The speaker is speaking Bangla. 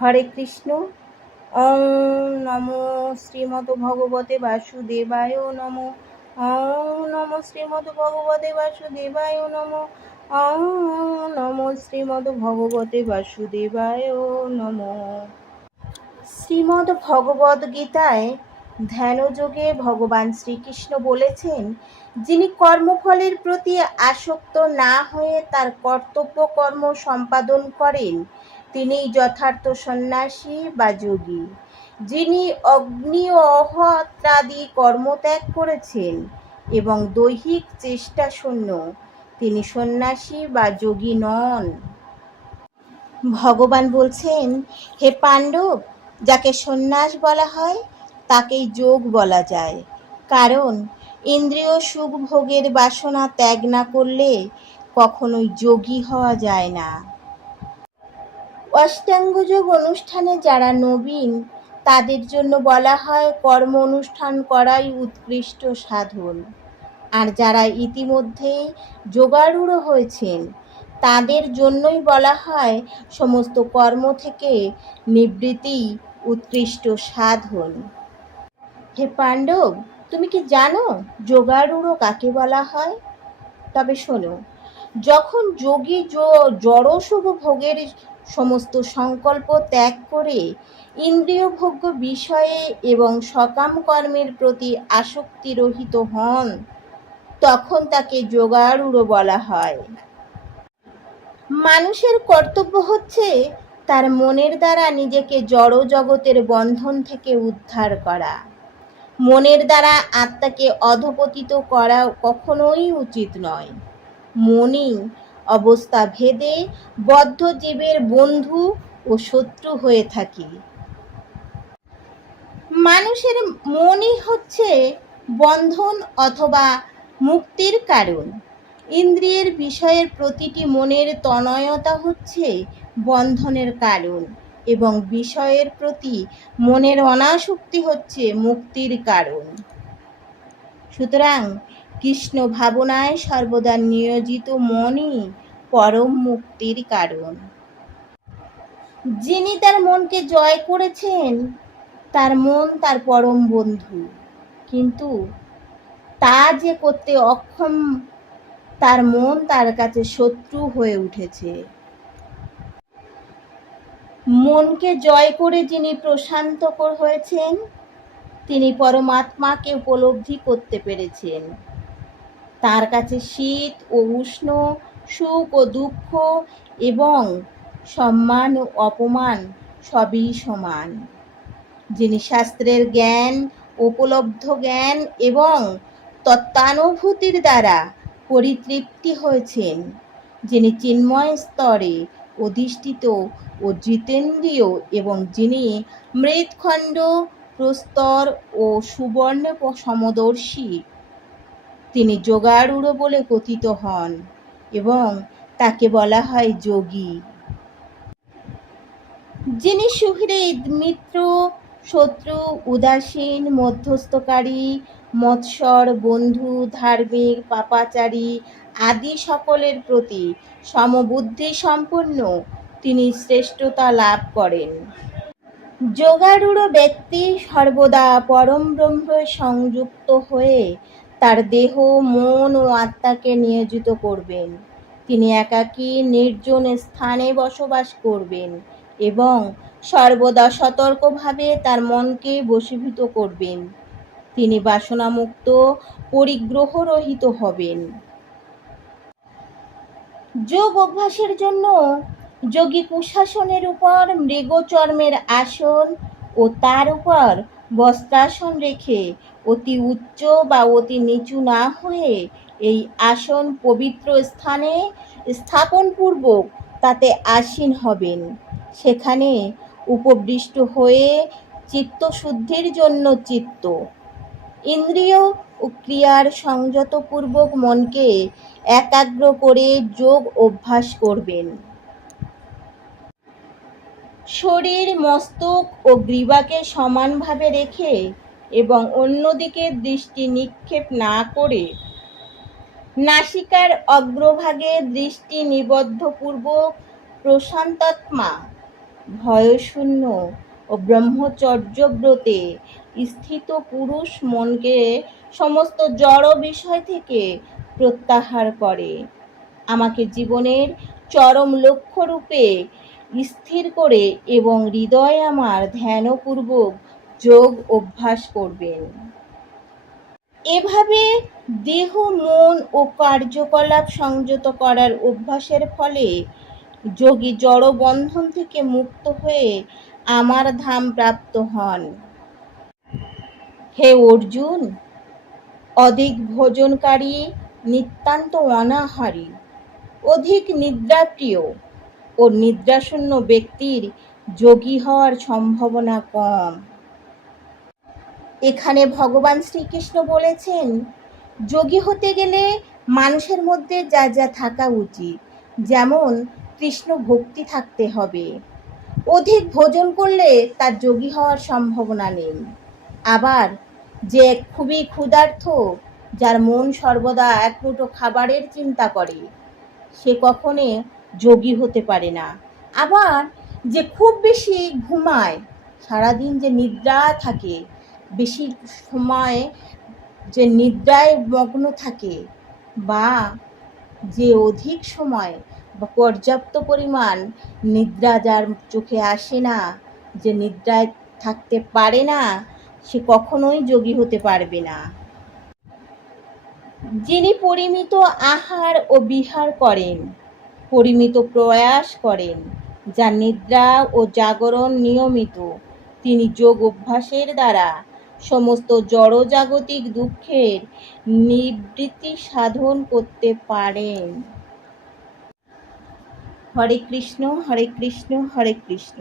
হরে কৃষ্ণ। ওং নমো শ্রীমদ্ ভগবতে বাসুদেবায় নমো। ওং নমো শ্রীমদ্ ভগবতে বাসুদেবায় নমো। ওং নমো শ্রীমদ্ ভগবতে বাসুদেবায় নমো। শ্রীমদ্ ভগবদ গীতায় ধ্যানযোগে ভগবান শ্রীকৃষ্ণ বলেছেন, যিনি কর্মফলের প্রতি আসক্ত না হয়ে তার কর্তব্য কর্ম সম্পাদন করেন তিনিই যথার্থ সন্ন্যাসী বা যোগী। যিনি অগ্নি ও অহোত্রাদি কর্মত্যাগ করেছেন এবং দৈহিক চেষ্টা শূন্য, তিনি সন্ন্যাসী বা যোগী নন। ভগবান বলছেন, হে পাণ্ডব, যাকে সন্ন্যাস বলা হয় তাকেই যোগ বলা যায়, কারণ ইন্দ্রিয় সুখ ভোগের বাসনা ত্যাগ না করলে কখনোই যোগী হওয়া যায় না। অষ্টাঙ্গ যোগ অনুষ্ঠানে যারা নবীন তাদের জন্য বলা হয় কর্ম অনুষ্ঠান করাই উৎকৃষ্ট সাধন, আর যারা ইতিমধ্যেই যোগারূঢ় হয়েছেন তাদের জন্যই বলা হয় সমস্ত কর্ম থেকে নিবৃত্তি উৎকৃষ্ট সাধন। হে পাণ্ডব, তুমি কি জানো যোগারূঢ় কাকে বলা হয়? তবে শোনো, যখন যোগী জড়সুখ ভোগের সমস্ত সংকল্প ত্যাগ করে ইন্দ্রিয় ভোগ্য বিষয়ে এবং সকাম কর্মের প্রতি আসক্তি রহিত হন, তখন তাকে যোগারূঢ় বলা হয়। মানুষের কর্তব্য হচ্ছে তার মনের দ্বারা নিজেকে জড় জগতের বন্ধন থেকে উদ্ধার করা। মনের দ্বারা আত্মাকে অধঃপতিত করা কখনোই উচিত নয়। মনই অবস্থা ভেদে বদ্ধ জীবের বন্ধু ও শত্রু হয়ে থাকে। মানুষের মনই হচ্ছে বন্ধন অথবা মুক্তির কারণ। ইন্দ্রিয়ের বিষয়ের প্রতিটি মনের তন্ময়তা হচ্ছে বন্ধনের কারণ এবং বিষয়ের প্রতি মনের অনাসক্তি হচ্ছে মুক্তির কারণ। সুতরাং কৃষ্ণ ভাবনায় সর্বদা নিয়োজিত মনই পরম মুক্তির কারণ। যিনি তার মনকে জয় করেছেন তার মন তার পরম বন্ধু, কিন্তু তা যে করতে অক্ষম তার মন তার কাছে শত্রু হয়ে উঠেছে। মনকে জয় করে যিনি প্রশান্ত হয়েছেন তিনি পরমাত্মাকে উপলব্ধি করতে পেরেছেন। তার কাছে শীত ও উষ্ণ, সুখ ও দুঃখ এবং সম্মান ও অপমান সবই সমান। যিনি শাস্ত্রের জ্ঞান, উপলব্ধ জ্ঞান এবং তত্ত্বানুভূতির দ্বারা পরিতৃপ্তি হয়েছেন, যিনি চিন্ময় স্তরে অধিষ্ঠিত ও জিতেন্দ্রিয় এবং যিনি মৃৎখণ্ড, প্রস্তর ও সুবর্ণ সমদর্শী, তিনি যোগারূঢ় বলে কথিত হন এবং তাকে বলা হয় যোগী। যিনি সুহৃদ, মিত্র, শত্রু, উদাসীন, মধ্যস্থকারী, মৎসর, বন্ধু, ধার্মিক, পাপাচারী আদি সকলের প্রতি সমবুদ্ধি সম্পন্ন, তিনি শ্রেষ্ঠতা লাভ করেন। যোগারূঢ় ব্যক্তি সর্বদা পরম ব্রহ্মে সংযুক্ত হয়ে তার দেহ, মন ও আত্মাকে নিয়োজিত করবেন। তিনি একাকী নির্জন স্থানে বসবাস করবেন এবং সর্বদা সতর্কভাবে তার মনকে বশীভূত করবেন। তিনি বাসনামুক্ত, পরিগ্রহরহিত হবেন। যোগ অভ্যাসের জন্য যোগী কুশাসনের উপর মৃগচর্মের আসন ও তার উপর বস্ত্রাসন রেখে অতি উচ্চ বা অতি নিচু না হয়ে এই আসন পবিত্র স্থানে স্থাপনপূর্বক তাতে আসীন হবেন। সেখানে উপবিষ্ট হয়ে চিত্তশুদ্ধির জন্য চিত্ত, ইন্দ্রিয় ও ক্রিয়ার সংযতপূর্বক মনকে একাগ্র করে যোগ অভ্যাস করবেন। শরীর, মস্তক ও গ্রীবাকে সমানভাবে রেখে এবং অন্যদিকে দৃষ্টি নিক্ষেপ না করে নাসিকার অগ্রভাগে দৃষ্টি নিবদ্ধপূর্বক প্রশান্তাত্মা ভয়শূন্য ও ব্রহ্মচর্যব্রতে স্থিত পুরুষ মনকে সমস্ত জড় বিষয় থেকে প্রত্যাহার করে আমাকে জীবনের চরম লক্ষ্যরূপে স্থির করে এবং হৃদয়ে আমার ধ্যানপূর্বক যোগ অভ্যাস করবেন। এভাবে দেহ, মন ও কার্যকলাপ সংযত করার অভ্যাসের ফলে যোগী জড় বন্ধন থেকে মুক্ত হয়ে আমার ধাম প্রাপ্ত হন। হে অর্জুন, অধিক ভোজনকারী, নিতান্ত অনাহারী, অধিক নিদ্রাপ্রিয় ও নিদ্রাশূন্য ব্যক্তির যোগী হওয়ার সম্ভাবনা কম। এখানে ভগবান শ্রীকৃষ্ণ বলেছেন, যোগী হতে গেলে মানুষের মধ্যে যা যা থাকা উচিত, যেমন কৃষ্ণ ভক্তি থাকতে হবে। অধিক ভোজন করলে তার যোগী হওয়ার সম্ভাবনা নেই। আবার যে খুবই ক্ষুধার্ত, যার মন সর্বদা এক মুঠো খাবারের চিন্তা করে, সে কখনো যোগী হতে পারে না। আবার যে খুব বেশি ঘুমায়, সারাদিন যে নিদ্রা থাকে, বেশি সময় যে নিদ্রায় মগ্ন থাকে, বা যে অধিক সময় বা পর্যাপ্ত পরিমাণ নিদ্রা যার চোখে আসে না, যে নিদ্রায় থাকতে পারে না, সে কখনোই যোগী হতে পারবে না। যিনি পরিমিত আহার ও বিহার করেন, পরিমিত প্রয়াস করেন, যা নিদ্রা ও জাগরণ নিয়মিত, তিনি যোগ অভ্যাসের দ্বারা সমস্ত জড়জাগতিক দুঃখের নিবৃত্তি সাধন করতে পারেন। হরে কৃষ্ণ, হরে কৃষ্ণ, হরে কৃষ্ণ।